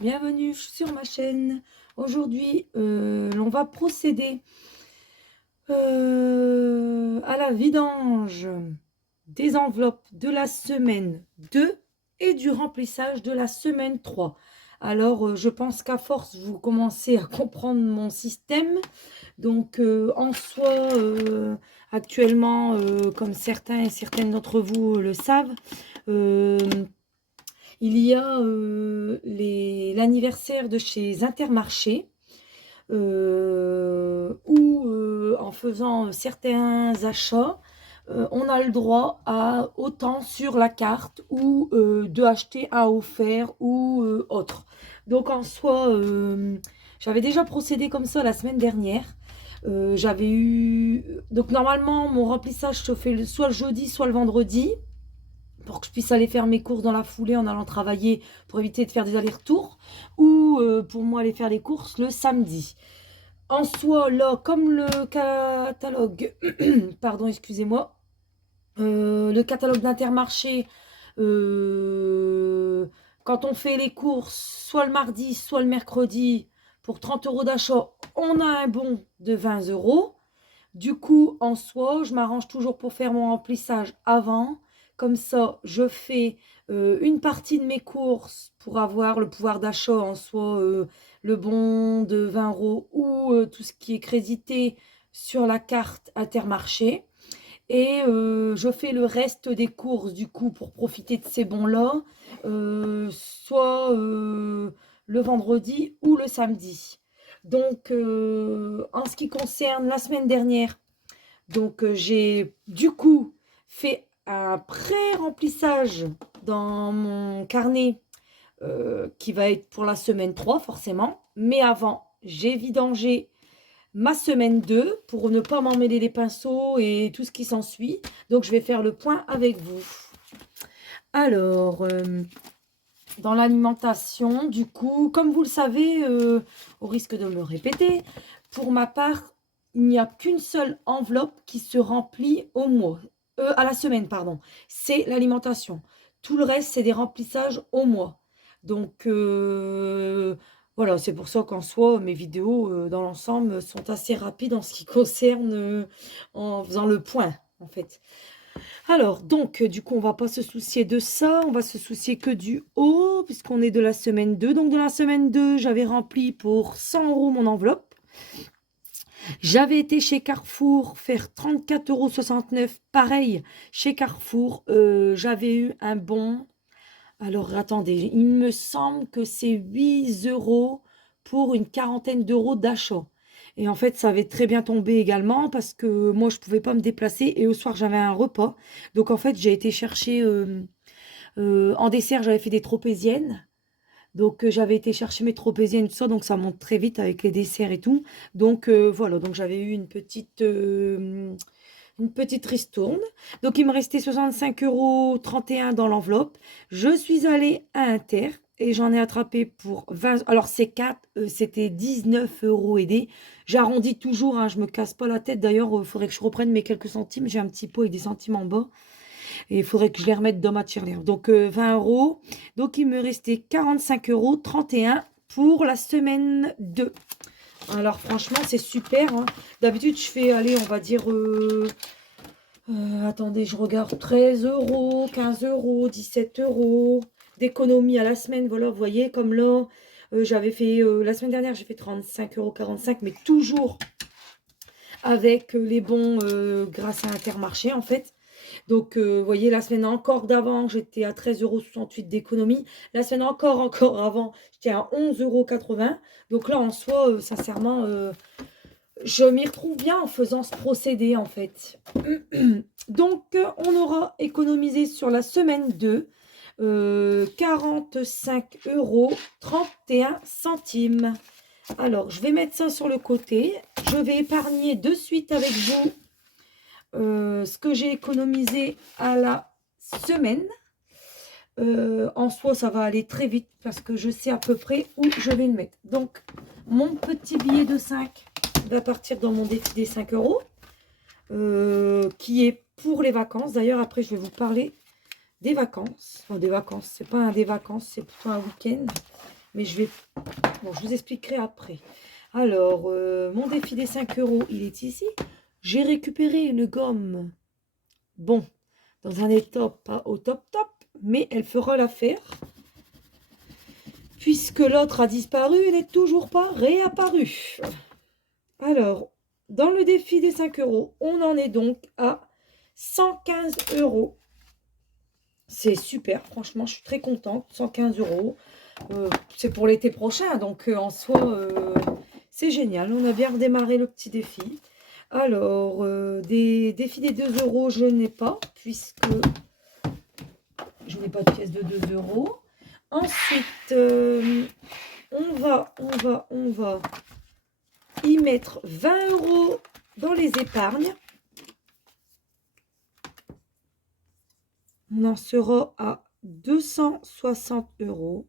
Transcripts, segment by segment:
bienvenue sur ma chaîne. Aujourd'hui, on va procéder à la vidange des enveloppes de la semaine 2 et du remplissage de la semaine 3. Alors, je pense qu'à force, vous commencez à comprendre mon système. Donc, en soi, actuellement, comme certains et certaines d'entre vous le savent, euh, il y a l'anniversaire de chez Intermarché, où en faisant certains achats, on a le droit à autant sur la carte ou de acheter un offert ou autre. Donc en soi, j'avais déjà procédé comme ça la semaine dernière. J'avais eu... Donc normalement, mon remplissage se fait soit le jeudi, soit le vendredi, pour que je puisse aller faire mes courses dans la foulée en allant travailler pour éviter de faire des allers-retours, ou pour moi aller faire les courses le samedi. En soi, là, comme le catalogue, pardon, excusez-moi, le catalogue d'Intermarché, euh, quand on fait les courses, soit le mardi, soit le mercredi, pour 30 € d'achat, on a un bon de 20 €. Du coup, en soi, je m'arrange toujours pour faire mon remplissage avant. Comme ça, je fais une partie de mes courses pour avoir le pouvoir d'achat en soi, le bon de 20 € ou tout ce qui est crédité sur la carte Intermarché. Et je fais le reste des courses du coup pour profiter de ces bons-là, soit le vendredi ou le samedi. Donc, en ce qui concerne la semaine dernière, donc j'ai du coup fait un pré-remplissage dans mon carnet qui va être pour la semaine 3 forcément. Mais avant, j'ai vidangé ma semaine 2 pour ne pas m'emmêler les pinceaux et tout ce qui s'ensuit. Donc je vais faire le point avec vous. Alors, dans l'alimentation, du coup, comme vous le savez, au risque de me répéter, pour ma part, il n'y a qu'une seule enveloppe qui se remplit au mois, à la semaine, pardon. C'est l'alimentation. Tout le reste, c'est des remplissages au mois. Donc, voilà, c'est pour ça qu'en soi, mes vidéos, dans l'ensemble, sont assez rapides en ce qui concerne, en faisant le point, en fait. Alors, donc, du coup, on va pas se soucier de ça. On va se soucier que du haut, puisqu'on est de la semaine 2. Donc, de la semaine 2, j'avais rempli pour 100 € mon enveloppe. J'avais été chez Carrefour faire 34,69 €. Pareil, chez Carrefour, j'avais eu un bon. Alors, attendez, il me semble que c'est 8 € pour une quarantaine d'euros d'achat. Et en fait, ça avait très bien tombé également parce que moi, je pouvais pas me déplacer et au soir, j'avais un repas. Donc, en fait, j'ai été chercher en dessert, j'avais fait des tropéziennes. Donc, j'avais été chercher mes tropéziennes, tout ça. Donc, ça monte très vite avec les desserts et tout. Donc, voilà. Donc, j'avais eu une petite ristourne. Donc, il me restait 65,31 € dans l'enveloppe. Je suis allée à Inter et j'en ai attrapé pour 20. Alors, c'est 4, c'était 19 € aidés. J'arrondis toujours, hein, je me casse pas la tête. D'ailleurs, il faudrait que je reprenne mes quelques centimes. J'ai un petit pot avec des centimes en bas. Et il faudrait que je les remette dans ma tirelire. Donc, 20 €. Donc, il me restait 45,31 € pour la semaine 2. Alors, franchement, c'est super, hein. D'habitude, je fais, allez, on va dire... attendez, je regarde 13 €, 15 €, 17 € d'économie à la semaine. Voilà, vous voyez, comme là, j'avais fait, la semaine dernière, j'ai fait 35,45 €, mais toujours avec les bons grâce à Intermarché, en fait. Donc, vous voyez, la semaine encore d'avant, j'étais à 13,68 € d'économie. La semaine encore avant, j'étais à 11,80 €. Donc là, en soi, sincèrement, je m'y retrouve bien en faisant ce procédé, en fait. Donc, on aura économisé sur la semaine 2 45,31 €. Alors, je vais mettre ça sur le côté. Je vais épargner de suite avec vous ce que j'ai économisé à la semaine. En soi, ça va aller très vite parce que je sais à peu près où je vais le mettre. Donc, mon petit billet de 5 va partir dans mon défi des 5 €, qui est pour les vacances. D'ailleurs, après, je vais vous parler des vacances. Enfin, des vacances, c'est pas un des vacances, c'est plutôt un week-end. Mais je vais... Bon, je vous expliquerai après. Alors, mon défi des 5 euros, il est ici. J'ai récupéré une gomme. Bon, dans un état pas au top top, mais elle fera l'affaire. Puisque l'autre a disparu, elle n'est toujours pas réapparue. Alors, dans le défi des 5 euros, on en est donc à 115 euros. C'est super, franchement, je suis très contente. 115 euros. C'est pour l'été prochain, donc en soi, c'est génial. On a bien redémarré le petit défi. Alors, des défis des 2 euros, je n'ai pas, puisque je n'ai pas de pièce de 2 euros. Ensuite, on va y mettre 20 euros dans les épargnes. On en sera à 260 euros.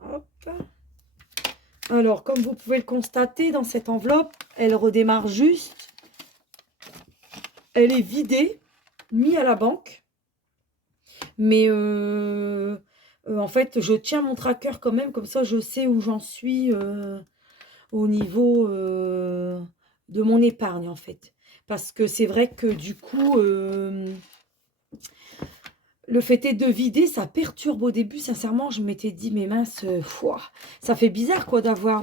Hop. Alors, comme vous pouvez le constater, dans cette enveloppe, elle redémarre juste. Elle est vidée, mise à la banque. Mais en fait, je tiens mon tracker quand même, comme ça je sais où j'en suis au niveau de mon épargne en fait. Parce que c'est vrai que du coup, le fait est de vider, ça perturbe au début. Sincèrement, je m'étais dit, mais mince, ça fait bizarre quoi d'avoir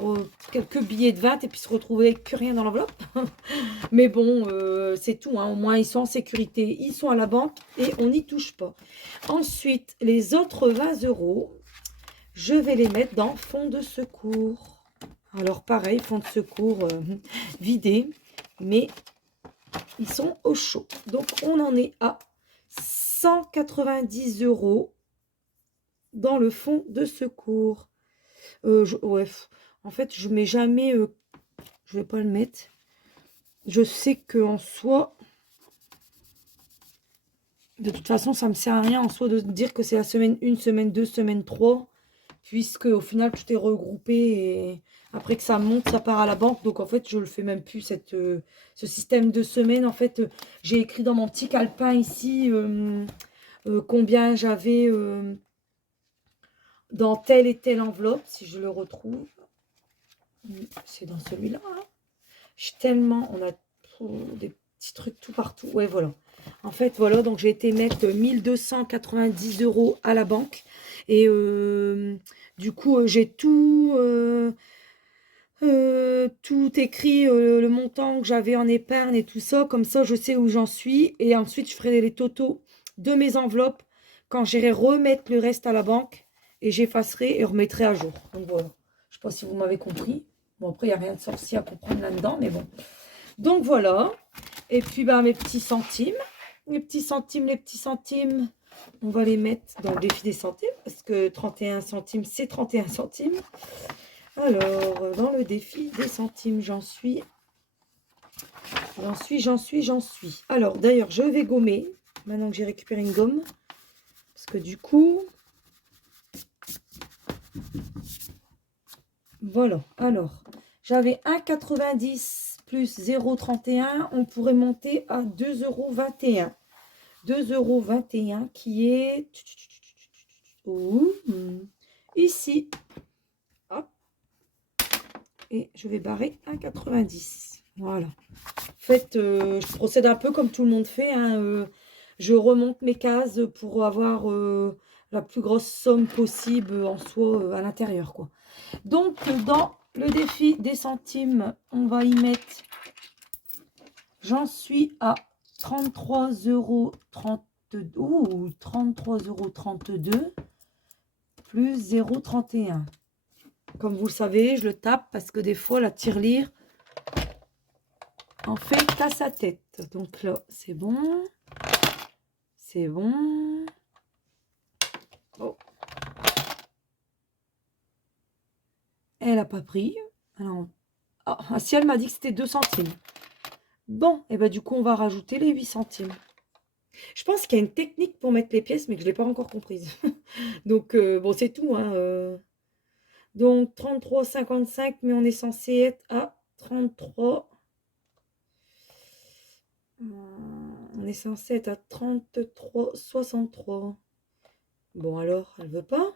quelques billets de 20 et puis se retrouver avec plus rien dans l'enveloppe. Mais bon, c'est tout, hein. Au moins, ils sont en sécurité, ils sont à la banque et on n'y touche pas. Ensuite, les autres 20 euros, je vais les mettre dans fonds de secours. Alors, pareil, fonds de secours vidés, mais ils sont au chaud. Donc, on en est à 190 euros dans le fonds de secours. Ouais, en fait, je mets jamais... je vais pas le mettre. Je sais qu'en soi... De toute façon, ça ne me sert à rien en soi de dire que c'est la semaine 1, semaine 2, semaine 3, puisque au final, tout est regroupé et après que ça monte, ça part à la banque. Donc, en fait, je ne le fais même plus, ce système de semaine. En fait, j'ai écrit dans mon petit calepin ici combien j'avais dans telle et telle enveloppe, si je le retrouve. C'est dans celui-là. Hein. Tellement, on a des petits trucs tout partout. Ouais, voilà. En fait, voilà, donc j'ai été mettre 1290 euros à la banque. Et du coup, j'ai tout écrit, le montant que j'avais en épargne et tout ça. Comme ça, je sais où j'en suis. Et ensuite, je ferai les totaux de mes enveloppes quand j'irai remettre le reste à la banque. Et j'effacerai et remettrai à jour. Donc voilà. Je ne sais pas si vous m'avez compris. Bon, après, il n'y a rien de sorcier à comprendre là-dedans, mais bon. Donc voilà. Et puis, bah, mes petits centimes. Les petits centimes, on va les mettre dans le défi des centimes. Parce que 31 centimes, c'est 31 centimes. Alors, dans le défi des centimes, j'en suis. Alors, d'ailleurs, je vais gommer. Maintenant que j'ai récupéré une gomme. Parce que du coup... Voilà. Alors, j'avais 1,90 plus 0,31. On pourrait monter à 2,21 €. 2,21 € qui est... ici. Hop. Et je vais barrer 1,90. Voilà. En fait, je procède un peu comme tout le monde fait. Hein, je remonte mes cases pour avoir la plus grosse somme possible en soi à l'intérieur, quoi. Donc, dans le défi des centimes, on va y mettre... J'en suis à 33,32 €. Ouh, 33,32 € plus 0,31 €. Comme vous le savez, je le tape parce que des fois, la tirelire en fait qu'à sa tête. Donc là, c'est bon. C'est bon. Oh. Elle n'a pas pris. Alors, ah, si elle m'a dit que c'était 2 centimes. Bon, et ben du coup, on va rajouter les 8 centimes. Je pense qu'il y a une technique pour mettre les pièces, mais que je ne l'ai pas encore comprise. Donc, bon, c'est tout. Hein, Donc, 33,55, mais on est censé être à 33. On est censé être à 33,63. Bon, alors, elle veut pas.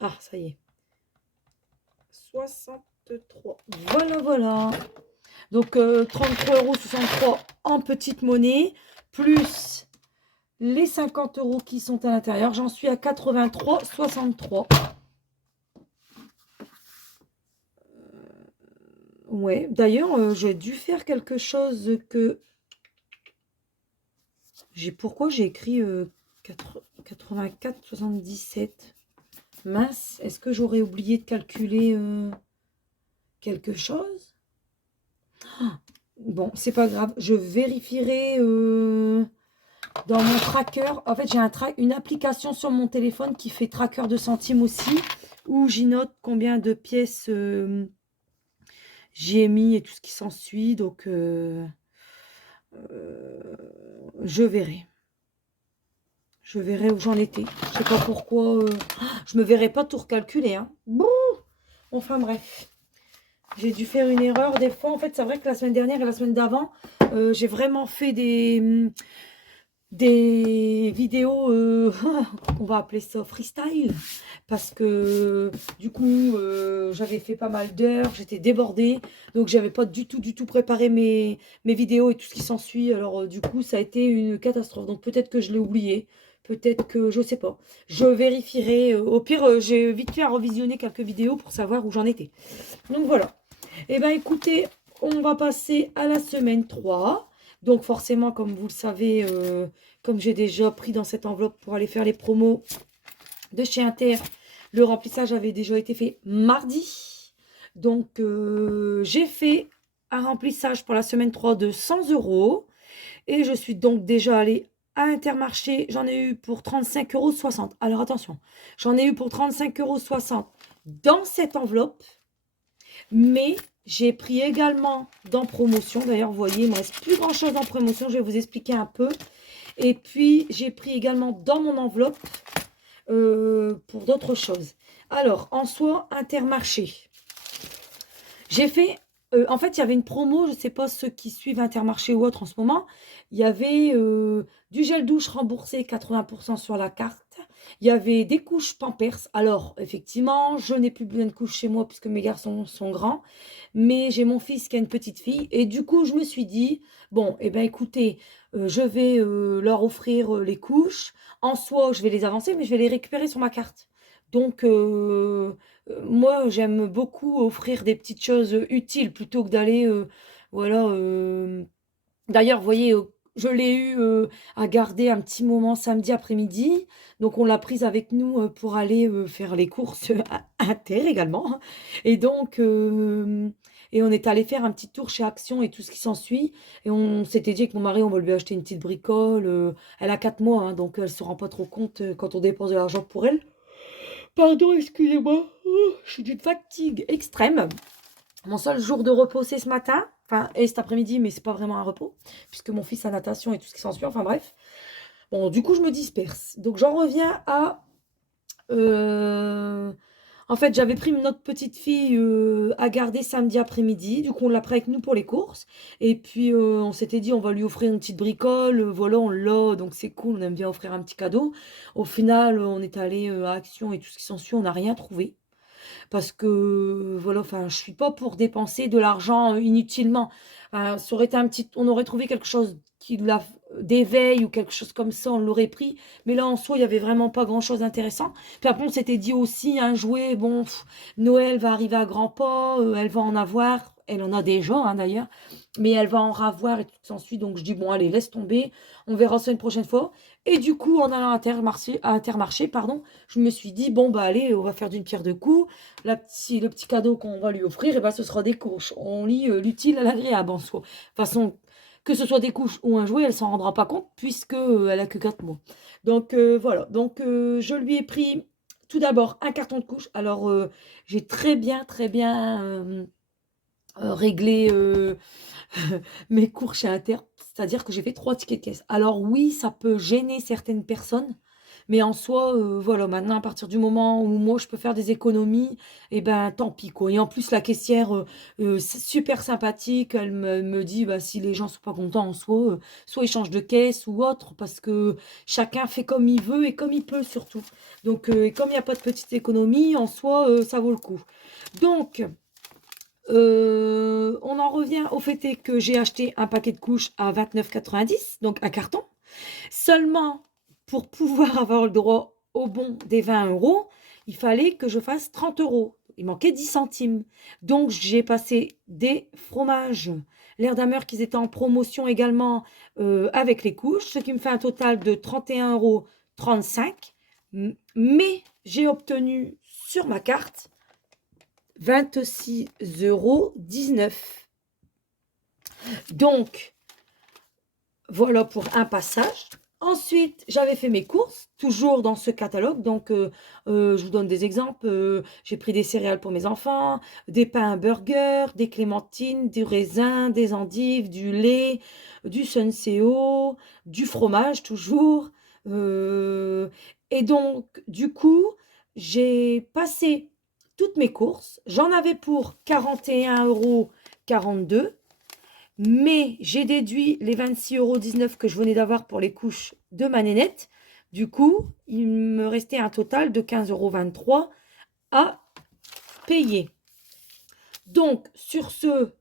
Ah, ça y est. 63. Voilà, voilà. Donc, 33,63 € en petite monnaie, plus les 50 € qui sont à l'intérieur. J'en suis à 83,63. Ouais, d'ailleurs, j'ai dû faire quelque chose que... Pourquoi j'ai écrit 84,77? Mince, est-ce que j'aurais oublié de calculer quelque chose? Bon, c'est pas grave, je vérifierai dans mon tracker. En fait, j'ai une application sur mon téléphone qui fait tracker de centimes aussi, où j'y note combien de pièces j'ai mis et tout ce qui s'ensuit. Donc, je verrai. Je verrai où j'en étais. Je sais pas pourquoi. Je me verrai pas tout recalculer. Hein. Bon, enfin bref. J'ai dû faire une erreur des fois. En fait, c'est vrai que la semaine dernière et la semaine d'avant, j'ai vraiment fait des vidéos, on va appeler ça freestyle, parce que du coup, j'avais fait pas mal d'heures, j'étais débordée, donc j'avais pas du tout préparé mes vidéos et tout ce qui s'ensuit. Alors du coup, ça a été une catastrophe. Donc peut-être que je l'ai oublié, peut-être que je sais pas. Je vérifierai. Au pire, j'ai vite fait à revisionner quelques vidéos pour savoir où j'en étais. Donc voilà. Eh bien, écoutez, on va passer à la semaine 3. Donc forcément, comme vous le savez, comme j'ai déjà pris dans cette enveloppe pour aller faire les promos de chez Inter, le remplissage avait déjà été fait mardi. Donc, j'ai fait un remplissage pour la semaine 3 de 100 €. Et je suis donc déjà allée à Intermarché. J'en ai eu pour 35,60 €. Alors attention, j'en ai eu pour 35,60 € dans cette enveloppe. Mais j'ai pris également dans promotion. D'ailleurs, vous voyez, il ne me reste plus grand-chose en promotion. Je vais vous expliquer un peu. Et puis, j'ai pris également dans mon enveloppe pour d'autres choses. Alors, en soi, Intermarché. J'ai fait... en fait, il y avait une promo. Je ne sais pas ceux qui suivent Intermarché ou autre en ce moment. Il y avait du gel douche remboursé 80% sur la carte. Il y avait des couches Pampers. Alors, effectivement, je n'ai plus besoin de couches chez moi puisque mes garçons sont grands. Mais j'ai mon fils qui a une petite fille. Et du coup, je me suis dit, bon, eh bien, écoutez, je vais leur offrir les couches. En soi, je vais les avancer, mais je vais les récupérer sur ma carte. Donc, moi, j'aime beaucoup offrir des petites choses utiles plutôt que d'aller, voilà. D'ailleurs, vous voyez, je l'ai eu à garder un petit moment samedi après-midi. Donc, on l'a prise avec nous pour aller faire les courses à Inter également. Hein. Et donc, et on est allé faire un petit tour chez Action et tout ce qui s'ensuit. Et on s'était dit avec mon mari, on va lui acheter une petite bricole. Elle a 4 mois, hein, donc elle ne se rend pas trop compte quand on dépense de l'argent pour elle. Pardon, excusez-moi. Je suis d'une fatigue extrême. Mon seul jour de repos, c'est ce matin. Enfin, et cet après-midi, mais c'est pas vraiment un repos, puisque mon fils a natation et tout ce qui s'ensuit. Enfin bref. Bon, du coup, je me disperse. Donc, j'en reviens à... en fait, j'avais pris notre petite fille à garder samedi après-midi. Du coup, on l'a pris avec nous pour les courses. Et puis, on s'était dit, on va lui offrir une petite bricole. Voilà, on l'a. Donc, c'est cool. On aime bien offrir un petit cadeau. Au final, on est allé à Action et tout ce qui s'ensuit. On n'a rien trouvé. Parce que, voilà, enfin, je suis pas pour dépenser de l'argent inutilement. Ça aurait été on aurait trouvé quelque chose d'éveil ou quelque chose comme ça, on l'aurait pris. Mais là, en soi, il y avait vraiment pas grand-chose d'intéressant. Puis après, on s'était dit aussi, un jouet, bon, Noël va arriver à grands pas, elle va en avoir. Elle en a déjà, hein, d'ailleurs. Mais elle va en ravoir et tout s'ensuit. Donc, je dis, bon, allez, laisse tomber. On verra ça une prochaine fois. Et du coup, en allant à Intermarché, pardon, je me suis dit, bon, bah, allez, on va faire d'une pierre deux coups. Le petit cadeau qu'on va lui offrir, et ben, ce sera des couches. On lit l'utile à l'agréable en soi. De toute façon, que ce soit des couches ou un jouet, elle s'en rendra pas compte puisque elle a que 4 mois. Donc voilà. Donc je lui ai pris tout d'abord un carton de couches. Alors j'ai très bien réglé mes cours chez Inter. C'est-à-dire que j'ai fait 3 tickets de caisse. Alors oui, ça peut gêner certaines personnes. Mais en soi, voilà, maintenant, à partir du moment où moi, je peux faire des économies, et ben, tant pis, quoi. Et en plus, la caissière, c'est super sympathique. Elle me dit, bah, si les gens sont pas contents en soi, soit ils changent de caisse ou autre, parce que chacun fait comme il veut et comme il peut, surtout. Donc, et comme il n'y a pas de petite économie, en soi, ça vaut le coup. Donc, on en revient au fait est que j'ai acheté un paquet de couches à 29,90, donc un carton. Seulement, pour pouvoir avoir le droit au bon des 20 euros, il fallait que je fasse 30 euros. Il manquait 10 centimes. Donc, j'ai passé des fromages, l'air d'Amer qui étaient en promotion également avec les couches, ce qui me fait un total de 31,35 €. Mais j'ai obtenu sur ma carte 26,19 €. Donc, voilà pour un passage. Ensuite, j'avais fait mes courses, toujours dans ce catalogue. Donc, je vous donne des exemples. J'ai pris des céréales pour mes enfants, des pains burger, des clémentines, du raisin, des endives, du lait, du Sunseo, du fromage toujours. Et donc, du coup, j'ai passé toutes mes courses. J'en avais pour 41,42 €. Mais j'ai déduit les 26,19 € que je venais d'avoir pour les couches de ma nénette. Du coup, il me restait un total de 15,23 € à payer. Donc, sur ce,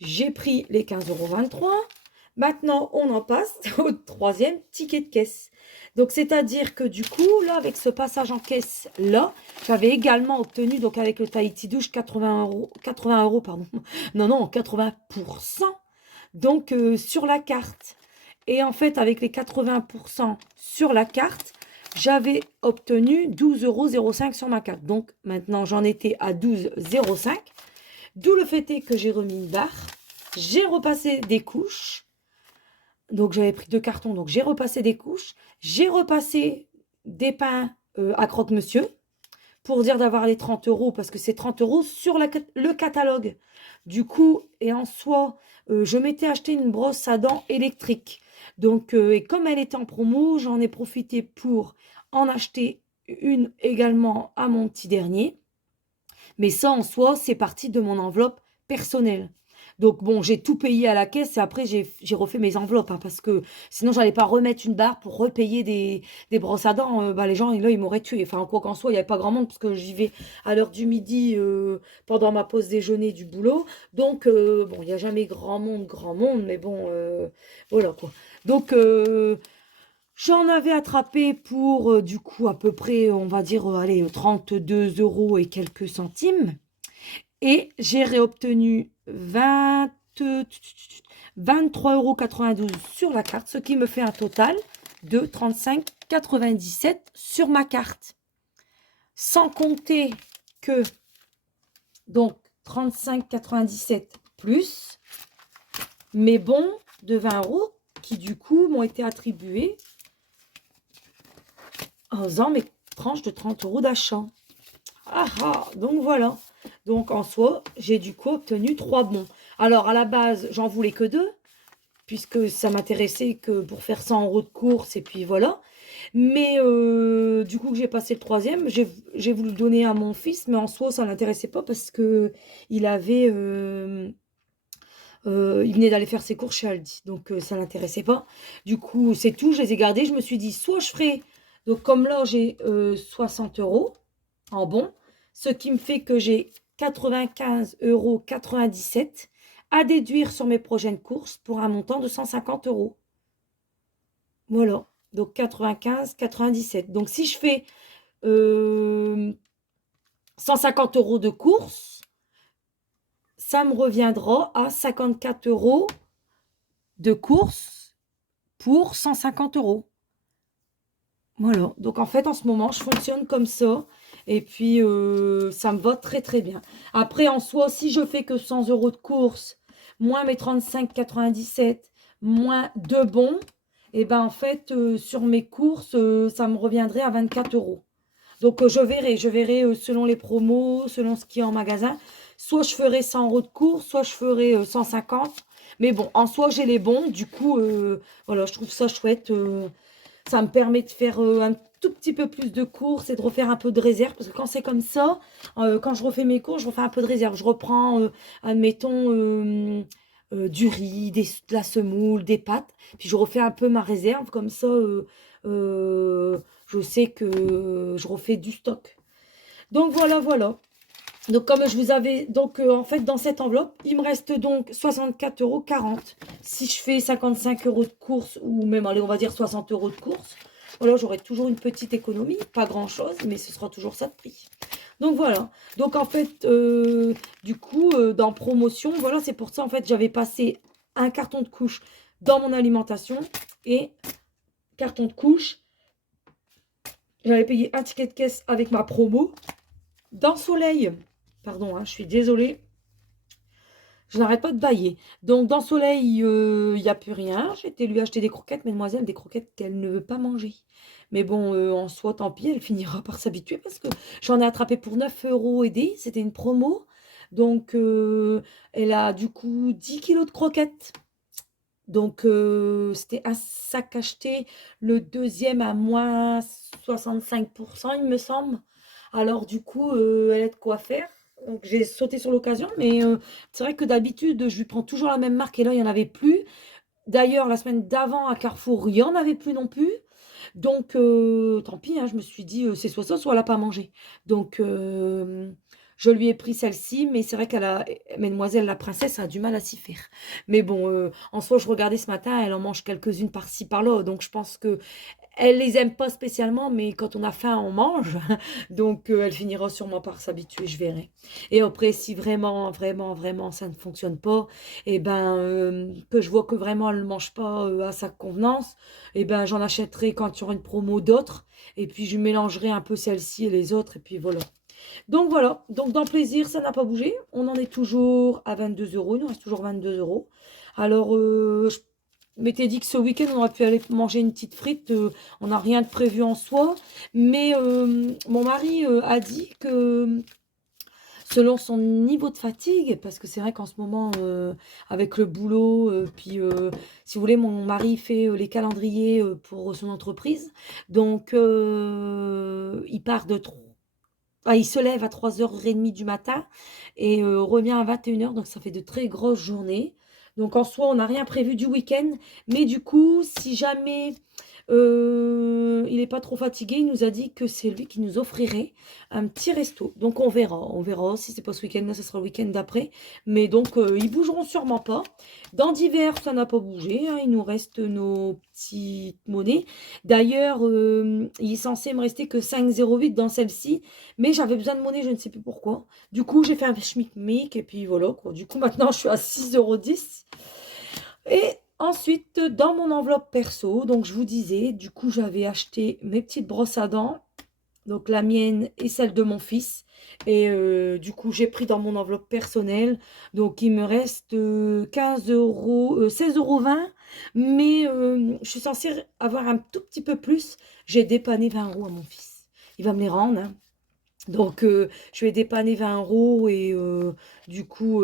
j'ai pris les 15,23 €. Maintenant, on en passe au troisième ticket de caisse. Donc, c'est-à-dire que du coup, là, avec ce passage en caisse, là, j'avais également obtenu, donc avec le Tahiti douche, 80 €, pardon. Non, non, 80%. Donc, sur la carte. Et en fait, avec les 80% sur la carte, j'avais obtenu 12,05 € sur ma carte. Donc, maintenant, j'en étais à 12,05 €. D'où le fait est que j'ai remis une barre. J'ai repassé des couches. Donc, j'avais pris 2 cartons. Donc, j'ai repassé des couches. J'ai repassé des pains à croque-monsieur pour dire d'avoir les 30 euros, parce que c'est 30 euros sur le catalogue. Du coup, et en soi, je m'étais acheté une brosse à dents électrique. Donc, et comme elle était en promo, j'en ai profité pour en acheter une également à mon petit dernier. Mais ça, en soi, c'est parti de mon enveloppe personnelle. Donc, bon, j'ai tout payé à la caisse et après, j'ai refait mes enveloppes, hein, parce que sinon, j'allais pas remettre une barre pour repayer des brosses à dents. Bah, les gens, là, ils m'auraient tué. Enfin, quoi qu'en soit, il n'y avait pas grand monde parce que j'y vais à l'heure du midi pendant ma pause déjeuner du boulot. Donc, bon, il n'y a jamais grand monde, mais bon, voilà quoi. Donc, j'en avais attrapé pour, du coup, à peu près, on va dire, allez, 32 € et quelques centimes. Et j'ai réobtenu 23,92 € sur la carte, ce qui me fait un total de 35,97 € sur ma carte. Sans compter que, donc, 35,97 plus mes bons de 20 € qui, du coup, m'ont été attribués en faisant mes tranches de 30 € d'achat. Ah ah, donc voilà. Donc en soi, j'ai du coup obtenu 3 bons. Alors à la base, j'en voulais que 2, puisque ça m'intéressait que pour faire 100 € de course, et puis voilà. Mais du coup, j'ai passé le troisième. J'ai voulu le donner à mon fils, mais en soi, ça ne l'intéressait pas parce que il avait, il venait d'aller faire ses courses chez Aldi, donc ça ne l'intéressait pas. Du coup, c'est tout, je les ai gardés. Je me suis dit, soit je ferai, donc comme là, j'ai 60 € en bon, ce qui me fait que j'ai 95,97 € à déduire sur mes prochaines courses pour un montant de 150 €. Voilà, donc 95,97. Donc si je fais 150 € de courses, ça me reviendra à 54 € de courses pour 150 €. Voilà, donc en fait, en ce moment, je fonctionne comme ça. Et puis, ça me va très très bien. Après, en soi, si je fais que 100 € de course, moins mes 35,97, moins 2 bons, et ben en fait, sur mes courses, ça me reviendrait à 24 €. Donc, je verrai selon les promos, selon ce qu'il y a en magasin. Soit je ferai 100 € de course, soit je ferai 150. Mais bon, en soi, j'ai les bons. Du coup, voilà, je trouve ça chouette. Ça me permet de faire un tout petit peu plus de courses et de refaire un peu de réserve. Parce que quand c'est comme ça, quand je refais mes courses, je refais un peu de réserve. Je reprends, admettons, du riz, de la semoule, des pâtes. Puis je refais un peu ma réserve. Comme ça, je sais que je refais du stock. Donc voilà, voilà. Donc comme je vous avais, donc en fait dans cette enveloppe, il me reste donc 64,40 €. Si je fais 55 € de course, ou même, allez, on va dire 60 € de course, voilà, j'aurai toujours une petite économie, pas grand-chose, mais ce sera toujours ça de prix. Donc voilà. Donc en fait, du coup, dans promotion, voilà, c'est pour ça en fait j'avais passé un carton de couche dans mon alimentation et carton de couche, j'avais payé un ticket de caisse avec ma promo. Dans Soleil, pardon, hein, je suis désolée, je n'arrête pas de bailler. Donc, dans Soleil, il n'y a plus rien. J'ai été lui acheter des croquettes, mademoiselle, des croquettes qu'elle ne veut pas manger. Mais bon, en soi, tant pis, elle finira par s'habituer parce que j'en ai attrapé pour 9 € et des. C'était une promo. Donc, elle a du coup 10 kilos de croquettes. Donc, c'était un sac acheté, le deuxième à moins 65%, il me semble. Alors, du coup, elle a de quoi faire. Donc, j'ai sauté sur l'occasion, mais c'est vrai que d'habitude, je lui prends toujours la même marque et là, il n'y en avait plus. D'ailleurs, la semaine d'avant, à Carrefour, il n'y en avait plus non plus. Donc, tant pis, hein, je me suis dit, c'est soit ça, soit elle n'a pas mangé. Donc, je lui ai pris celle-ci, mais c'est vrai qu'elle a, Mademoiselle la princesse a du mal à s'y faire. Mais bon, en soi, je regardais ce matin, elle en mange quelques-unes par-ci, par-là. Donc, je pense que elle les aime pas spécialement, mais quand on a faim, on mange. Donc, elle finira sûrement par s'habituer, je verrai. Et après, si vraiment, vraiment, vraiment, ça ne fonctionne pas, et ben, que je vois que vraiment elle ne mange pas à sa convenance, et ben, j'en achèterai quand il y aura une promo d'autres. Et puis, je mélangerai un peu celle-ci et les autres. Et puis, voilà. Donc, voilà. Donc, dans plaisir, ça n'a pas bougé. On en est toujours à 22 €. Il nous reste toujours 22 €. Alors, je m'étais dit que ce week-end, on aurait pu aller manger une petite frite. On n'a rien de prévu en soi. Mais mon mari a dit que selon son niveau de fatigue, parce que c'est vrai qu'en ce moment, avec le boulot, puis si vous voulez, mon mari fait les calendriers pour son entreprise. Donc, il part de il se lève à 3h30 du matin et revient à 21 h, donc ça fait de très grosses journées. Donc en soi, on n'a rien prévu du week-end, mais du coup, si jamais il n'est pas trop fatigué, il nous a dit que c'est lui qui nous offrirait un petit resto. Donc on verra. Si c'est pas ce week-end-là, ce sera le week-end d'après. Mais donc ils bougeront sûrement pas. Dans divers, ça n'a pas bougé, hein. Il nous reste nos petites monnaies. D'ailleurs, il est censé me rester que 5,08 dans celle-ci. Mais j'avais besoin de monnaie, je ne sais plus pourquoi. Du coup, j'ai fait un schmicmic et puis voilà quoi. Du coup, maintenant, je suis à 6,10 €. Et ensuite, dans mon enveloppe perso, donc je vous disais, du coup, j'avais acheté mes petites brosses à dents. Donc la mienne et celle de mon fils. Et du coup, j'ai pris dans mon enveloppe personnelle. Donc il me reste 15 €, 16,20 €. Mais je suis censée avoir un tout petit peu plus. J'ai dépanné 20 € à mon fils. Il va me les rendre, hein. Donc, je lui ai dépanné 20 € et du coup,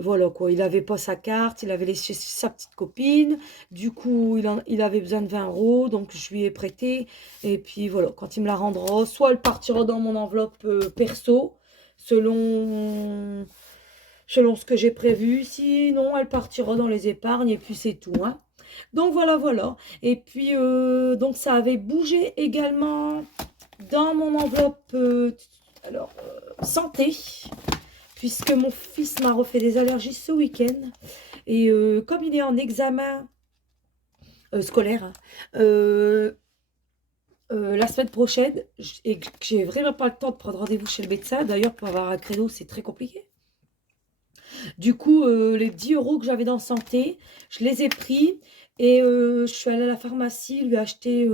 voilà quoi. Il n'avait pas sa carte, il avait laissé sa petite copine. Du coup, il avait besoin de 20 €, donc je lui ai prêté. Et puis voilà, quand il me la rendra, soit elle partira dans mon enveloppe perso, selon, selon ce que j'ai prévu. Sinon, elle partira dans les épargnes et puis c'est tout, hein. Donc voilà, voilà. Et puis, donc ça avait bougé également dans mon enveloppe alors, santé, puisque mon fils m'a refait des allergies ce week-end. Et comme il est en examen scolaire, hein, la semaine prochaine, et que j'ai vraiment pas le temps de prendre rendez-vous chez le médecin. D'ailleurs, pour avoir un créneau, c'est très compliqué. Du coup, les 10 € que j'avais dans santé, je les ai pris. Et je suis allée à la pharmacie lui acheter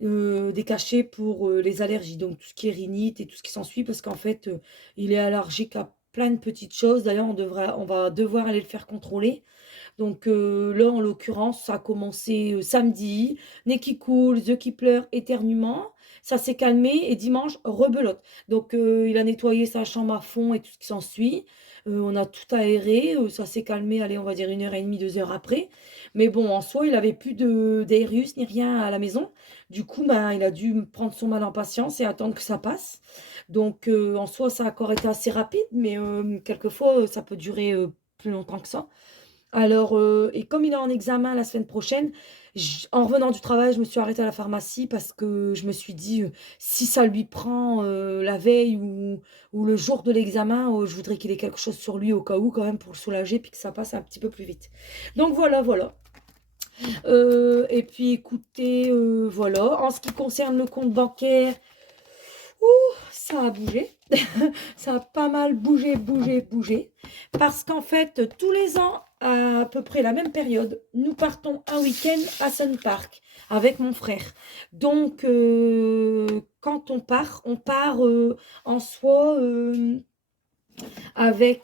des cachets pour les allergies, donc tout ce qui est rhinite et tout ce qui s'ensuit, parce qu'en fait, il est allergique à plein de petites choses. D'ailleurs, on va devoir aller le faire contrôler. Donc là, en l'occurrence, ça a commencé samedi, nez qui coule, yeux qui pleurent, éternuement. Ça s'est calmé et dimanche, rebelote. Donc il a nettoyé sa chambre à fond et tout ce qui s'ensuit. On a tout aéré, ça s'est calmé, allez, on va dire 1 h 30, 2 heures après. Mais bon, en soi, il avait plus d'aérus ni rien à la maison. Du coup, ben, il a dû prendre son mal en patience et attendre que ça passe. Donc, en soi, ça a encore été assez rapide, mais quelquefois, ça peut durer plus longtemps que ça. Alors, et comme il est en examen la semaine prochaine, en revenant du travail, je me suis arrêtée à la pharmacie parce que je me suis dit, si ça lui prend la veille ou le jour de l'examen, je voudrais qu'il ait quelque chose sur lui au cas où quand même pour le soulager puis que ça passe un petit peu plus vite. Donc voilà, voilà. Et puis écoutez, voilà. En ce qui concerne le compte bancaire, ça a bougé. Ça a pas mal bougé, bougé, bougé. Parce qu'en fait, tous les ans, à peu près la même période, nous partons un week-end à Sun Park avec mon frère. Donc, quand on part en soi avec...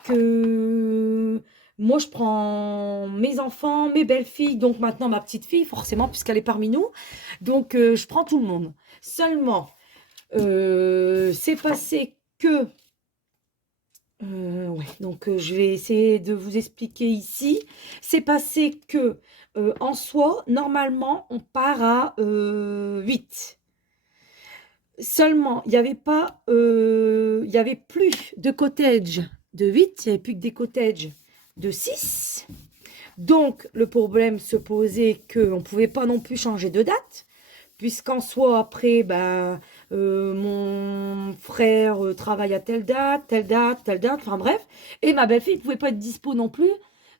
moi, je prends mes enfants, mes belles-filles, donc maintenant ma petite fille, forcément, puisqu'elle est parmi nous. Donc, je prends tout le monde. Seulement, c'est passé que ouais, donc je vais essayer de vous expliquer ici. C'est passé que en soi, normalement, on part à 8. Seulement, il n'y avait pas, il y avait plus de cottage de 8, il n'y avait plus que des cottages de 6. Donc, le problème se posait qu'on ne pouvait pas non plus changer de date, puisqu'en soi, après, ben, mon frère travaille à telle date, telle date, telle date, enfin bref. Et ma belle-fille ne pouvait pas être dispo non plus.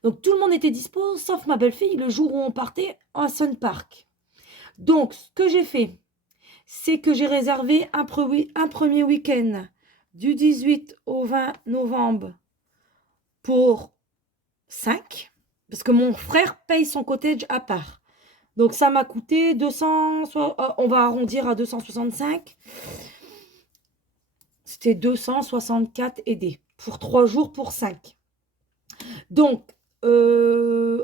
Donc, tout le monde était dispo, sauf ma belle-fille, le jour où on partait à Sun Park. Donc, ce que j'ai fait, c'est que j'ai réservé un premier week-end du 18 au 20 novembre pour 5, parce que mon frère paye son cottage à part. Donc ça m'a coûté 200, on va arrondir à 265. C'était 264 aidés pour 3 jours pour 5. Donc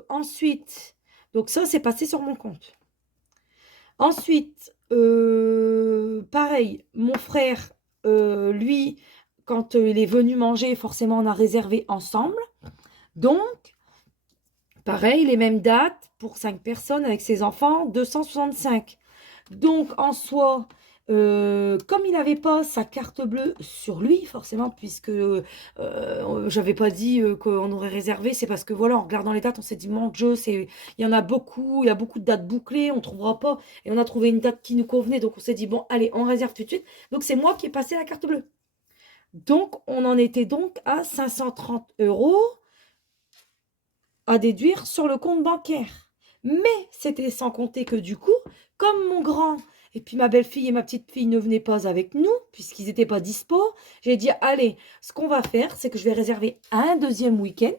ensuite, donc ça c'est passé sur mon compte. Ensuite, pareil, mon frère, lui, quand il est venu manger, forcément on a réservé ensemble. Donc, pareil, les mêmes dates pour 5 personnes avec ses enfants, 265. Donc, en soi, comme il n'avait pas sa carte bleue sur lui, forcément, puisque j'avais pas dit qu'on aurait réservé, c'est parce que voilà, en regardant les dates, on s'est dit, mon Dieu, il y en a beaucoup, il y a beaucoup de dates bouclées, on ne trouvera pas. Et on a trouvé une date qui nous convenait, donc on s'est dit, bon, allez, on réserve tout de suite. Donc, c'est moi qui ai passé la carte bleue. Donc, on en était donc à 530 € à déduire sur le compte bancaire. Mais c'était sans compter que du coup, comme mon grand et puis ma belle-fille et ma petite-fille ne venaient pas avec nous, puisqu'ils n'étaient pas dispo, j'ai dit, allez, ce qu'on va faire, c'est que je vais réserver un deuxième week-end,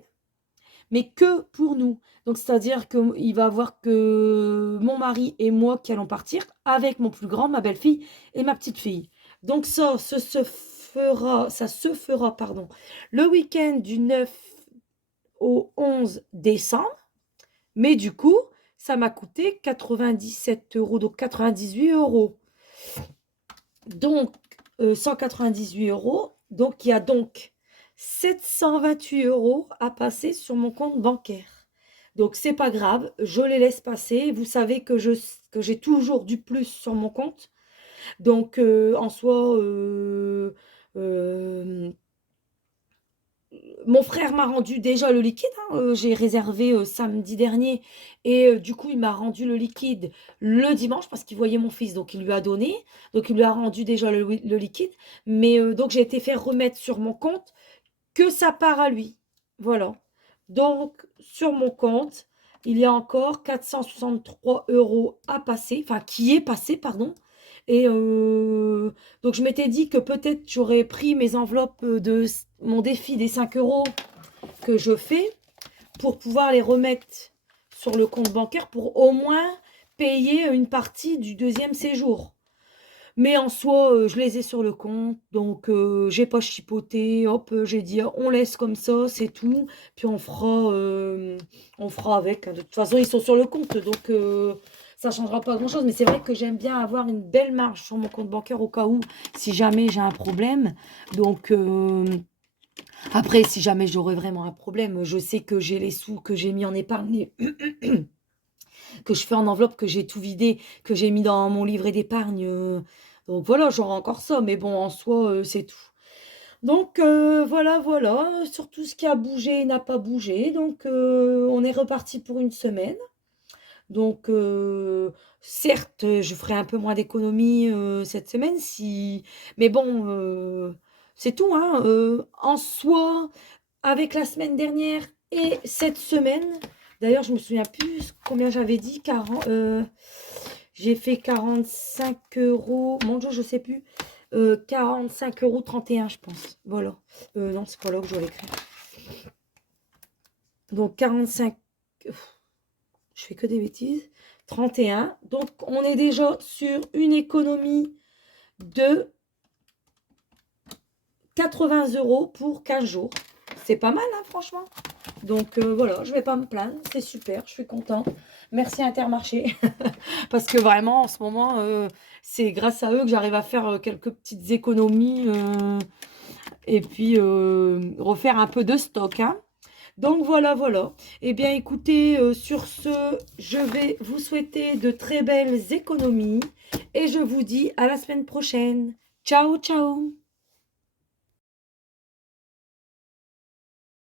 mais que pour nous. Donc, c'est-à-dire qu'il va y avoir que mon mari et moi qui allons partir avec mon plus grand, ma belle-fille et ma petite-fille. Donc, ça se fera, pardon, le week-end du 9 au 11 décembre. Mais du coup, ça m'a coûté 97 €, donc 98 €. Donc, 198 €. Donc, il y a donc 728 € à passer sur mon compte bancaire. Donc, c'est pas grave, je les laisse passer. Vous savez que j'ai toujours du plus sur mon compte. Donc, en soi, mon frère m'a rendu déjà le liquide, hein, j'ai réservé samedi dernier et du coup il m'a rendu le liquide le dimanche parce qu'il voyait mon fils, donc il lui a donné, donc il lui a rendu déjà le liquide, mais donc j'ai été faire remettre sur mon compte que sa part à lui, voilà. Donc sur mon compte, il y a encore 463 € à passer, enfin qui est passé, pardon. Et donc je m'étais dit que peut-être j'aurais pris mes enveloppes de mon défi des 5 € que je fais pour pouvoir les remettre sur le compte bancaire pour au moins payer une partie du deuxième séjour. Mais en soi, je les ai sur le compte, donc j'ai pas chipoté, hop, j'ai dit: «On laisse comme ça, c'est tout, puis on fera avec, hein». De toute façon, ils sont sur le compte, donc ça changera pas grand-chose. Mais c'est vrai que j'aime bien avoir une belle marge sur mon compte bancaire au cas où, si jamais j'ai un problème. Donc Après, si jamais j'aurais vraiment un problème, je sais que j'ai les sous que j'ai mis en épargne, que je fais en enveloppe, que j'ai tout vidé, que j'ai mis dans mon livret d'épargne. Donc voilà, j'aurai encore ça. Mais bon, en soi, c'est tout. Donc voilà, voilà. Sur tout ce qui a bougé et n'a pas bougé. Donc on est reparti pour une semaine. Donc certes, je ferai un peu moins d'économies cette semaine, si... Mais bon, c'est tout, hein. En soi, avec la semaine dernière et cette semaine, d'ailleurs, je me souviens plus combien j'avais dit, 40, j'ai fait 45 euros, mon Dieu, je sais plus, 45 € 31, je pense. Voilà. Non, c'est pas là que je dois l'écrire. Donc 45, je fais que des bêtises, 31. Donc on est déjà sur une économie de 80 € pour 15 jours. C'est pas mal, hein, franchement. Donc voilà, je vais pas me plaindre, c'est super, je suis contente. Merci Intermarché, parce que vraiment en ce moment, c'est grâce à eux que j'arrive à faire quelques petites économies et puis refaire un peu de stock, hein. Donc voilà, voilà. Eh bien écoutez, sur ce, je vais vous souhaiter de très belles économies et je vous dis à la semaine prochaine. Ciao, ciao!